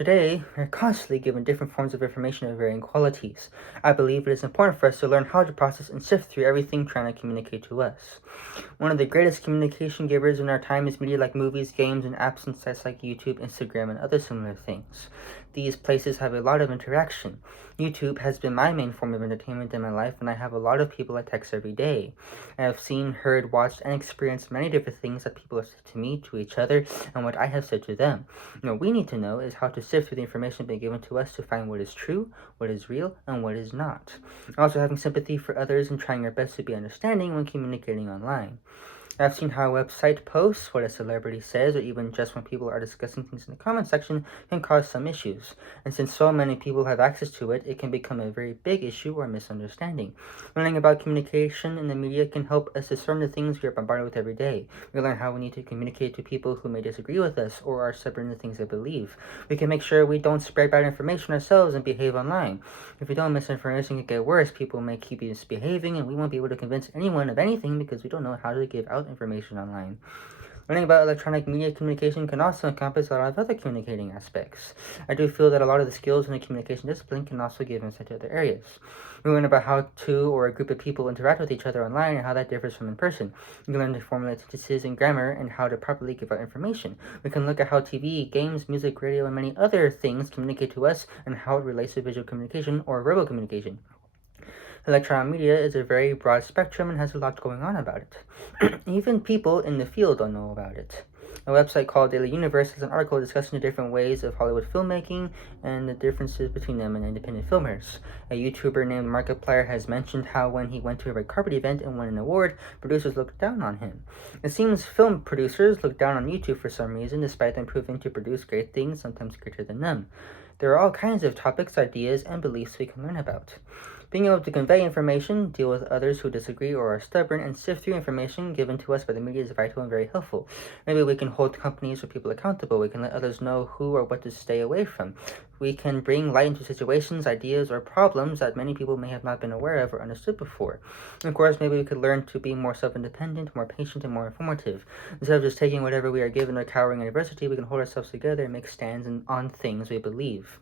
Today, we're constantly given different forms of information of varying qualities. I believe it is important for us to learn how to process and sift through everything trying to communicate to us. One of the greatest communication givers in our time is media like movies, games, and apps and sites like YouTube, Instagram, and other similar things. These places have a lot of interaction. YouTube has been my main form of entertainment in my life, and I have a lot of people I text every day. I have seen, heard, watched, and experienced many different things that people have said to me, to each other, and what I have said to them. What we need to know is how to sift through the information being given to us to find what is true, what is real, and what is not. Also, having sympathy for others and trying our best to be understanding when communicating online. I've seen how a website posts what a celebrity says, or even just when people are discussing things in the comment section, can cause some issues. And since so many people have access to it, it can become a very big issue or misunderstanding. Learning about communication in the media can help us discern the things we are bombarded with every day. We learn how we need to communicate to people who may disagree with us or are stubborn in the things they believe. We can make sure we don't spread bad information ourselves and behave online. If we don't, misinformation can get worse. People may keep misbehaving, and we won't be able to convince anyone of anything because we don't know how to give out information online. Learning about electronic media communication can also encompass a lot of other communicating aspects. I do feel that a lot of the skills in the communication discipline can also give insight to other areas. We learn about how two or a group of people interact with each other online and how that differs from in person. We can learn to formulate sentences and grammar and how to properly give out information. We can look at how TV, games, music, radio, and many other things communicate to us and how it relates to visual communication or verbal communication. Electronic media is a very broad spectrum and has a lot going on about it. Even people in the field don't know about it. A website called Daily Universe has an article discussing the different ways of Hollywood filmmaking and the differences between them and independent filmmakers. A YouTuber named Markiplier has mentioned how when he went to a red carpet event and won an award, producers looked down on him. It seems film producers look down on YouTube for some reason, despite them proving to produce great things, sometimes greater than them. There are all kinds of topics, ideas, and beliefs we can learn about. Being able to convey information, deal with others who disagree or are stubborn, and sift through information given to us by the media is vital and very helpful. Maybe we can hold companies or people accountable. We can let others know who or what to stay away from. We can bring light into situations, ideas, or problems that many people may have not been aware of or understood before. And of course, maybe we could learn to be more self-independent, more patient, and more informative. Instead of just taking whatever we are given or cowering in adversity, we can hold ourselves together and make stands on things we believe.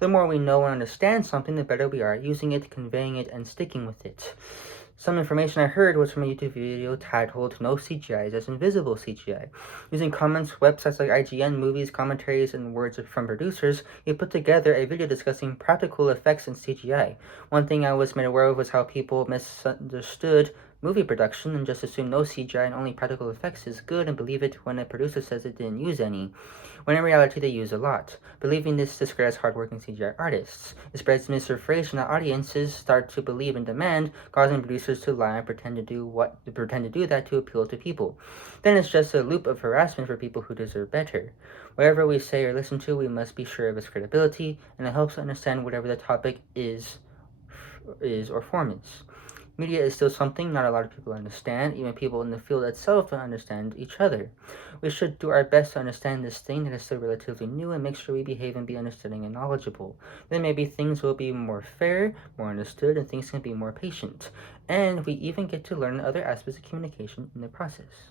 The more we know and understand something, the better we are at using it, conveying it, and sticking with it. Some information I heard was from a YouTube video titled No CGI is Invisible CGI. Using comments, websites like IGN, movies, commentaries, and words from producers, he put together a video discussing practical effects in CGI. One thing I was made aware of was how people misunderstood movie production and just assume no CGI and only practical effects is good and believe it when a producer says it didn't use any, when in reality they use a lot. Believing this discredits hardworking CGI artists. It spreads misinformation that audiences start to believe and demand, causing producers to lie and pretend to do that to appeal to people. Then it's just a loop of harassment for people who deserve better. Whatever we say or listen to, we must be sure of its credibility, and it helps to understand whatever the topic is or form is. Media is still something not a lot of people understand. Even people in the field itself don't understand each other. We should do our best to understand this thing that is still relatively new and make sure we behave and be understanding and knowledgeable. Then maybe things will be more fair, more understood, and things can be more patient. And we even get to learn other aspects of communication in the process.